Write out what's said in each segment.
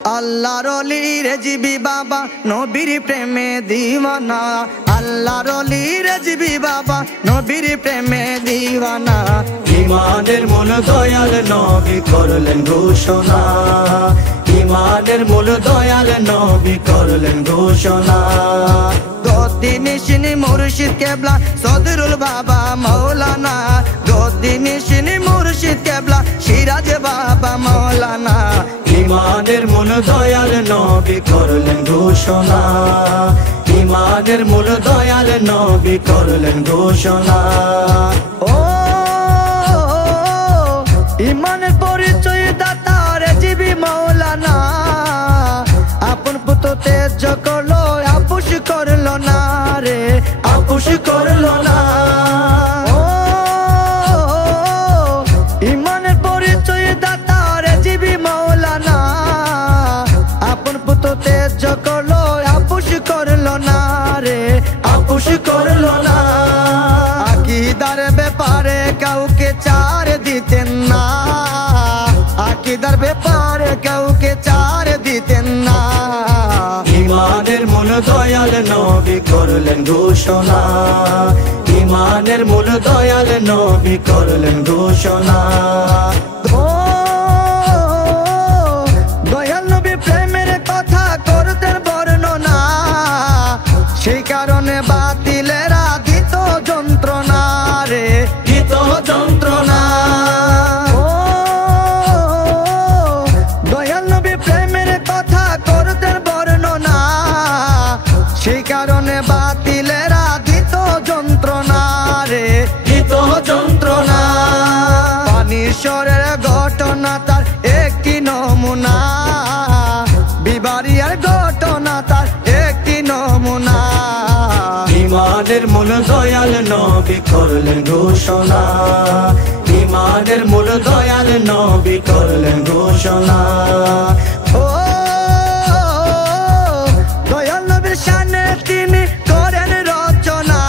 আল্লাহর ওলি রেজবি বাবা নবীর প্রেমে দিওয়ানা। আল্লাহর ওলি রেজবি বাবা নবীর প্রেমে দিওয়ানা। ইমানের মূল দয়াল নবী করলেন ঘোষণা। ইমানের মূল দয়াল নবী করলেন ঘোষণা। গদ্দি নিশিনি মুর্শিদ কেবলা সদরুল বাবা মৌলানা। গদ্দি নিশিনি মুর্শিদ কেবলা সিরাজ বাবা মৌলানা। ইমানের মূল দয়াল নবী করলেন ঘোষণা। ইমানের মূল দয়াল নবী করলেন ঘোষণা। ও ইমানের পরিচয় দাতা রেজবি মৌলানা। আপন পুত তেজ করলো আপুস করলো না রে, আপুস করলো না। ও ইমানের পরিচয় দাতা রেজবি মৌলানা। আপন পুত তেজ করলো আপুস করলো না রে, আপুস করলো না। আকিদার ব্যাপারে কাউকে চার দিতেন না। আকিদার ব্যাপারে কাউকে চার দিতেন না। ইমানের মূল দয়াল নবী করলেন ঘোষণা। ইমানের মূল দয়াল নবী করলেন ঘোষণা। ও দয়াল নবী প্রেমের কথা করতেন বর্ণনা। সেই কারণে বাতিলেরা দিত যন্ত্রণা রে, দিত যন্ত্রণা। ও দয়াল নবী প্রেমের কথা করতেন বর্ণনা। সেই কারণে বাতিলেরা দিত যন্ত্রণা রে, দিত যন্ত্রণা। পানিশ্বরের ঘটনা তার একটি নমুনা। বিবারিয়ার ঘটনা তার একটি নমুনা। ইমানের মূল দয়াল নবী করলেন ঘোষণা। ইমানের মূল দয়াল নবী করলেন ঘোষণা। ও দয়াল নবীর শানে তিনি করেন রচনা।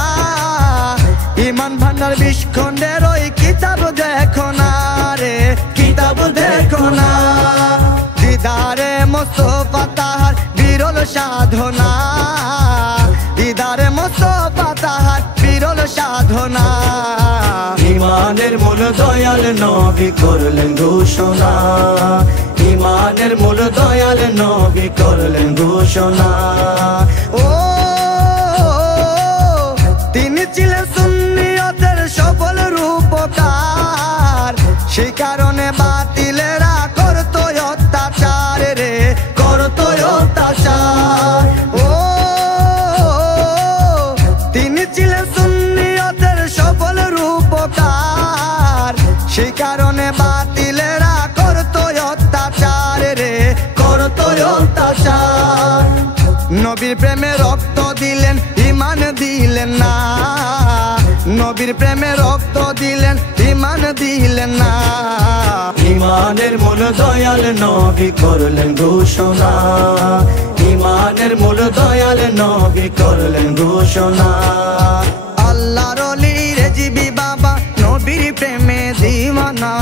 ইমান ভান্ডার 20 খণ্ডের ওই কিতাব দেখো না রে, কিতাব দেখো না। দিদারে মুস্তাফা তাহার বিরল সাধনা। দিদারে মুস্তাফা তাহার বিরল সাধনা। ইমানের মূল দয়াল নবী করলেন ঘোষণা। ইমানের মূল দয়াল নবী করলেন ঘোষণা। ও তিনি ছিলেন সুন্নিয়তের সফল রূপকার। সেই কারণে বাতিলেরা করতো অত্যাচার রে, করতো অত্যাচার। ও তিনি ছিলেন সুন্নিয়তের সফল রূপকার। সেই কারণে বাতিলেরা করতো অত্যাচার রে, করতো অত্যাচার। নবীর প্রেমে রক্ত দিলেন ইমান দিলেন না। নবীর প্রেমে রক্ত দিলেন ইমান দিলেন না। ইমানের মূল দয়াল নবী করলেন ঘোষণা। ইমানের মূল দয়াল নবী করলেন ঘোষণা। আল্লাহর ওলি রেজবি বাবা নবীর প্রেমে দিওয়ানা।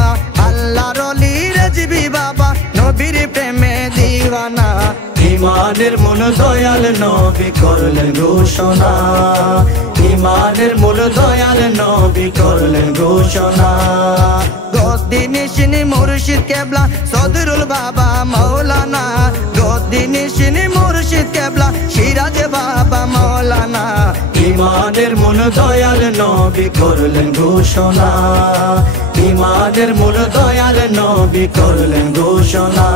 আল্লাহর ওলি রেজবি বাবা নবীর প্রেমে দিওয়ানা। ইমানের মূল দয়াল নবী করলেন ঘোষণা। ইমানের মূল দয়াল নবী করলেন ঘোষণা। গদ্দি নিশিনি মুর্শিদ কেবলা সদরুল বাবা মৌলানা। গদ্দি নিশিনি মুর্শিদ কেবলা সিরাজ বাবা মৌলানা। ইমানের মূল দয়াল নবী করলেন ঘোষণা। ইমানের মূল দয়াল নবী করলেন ঘোষণা।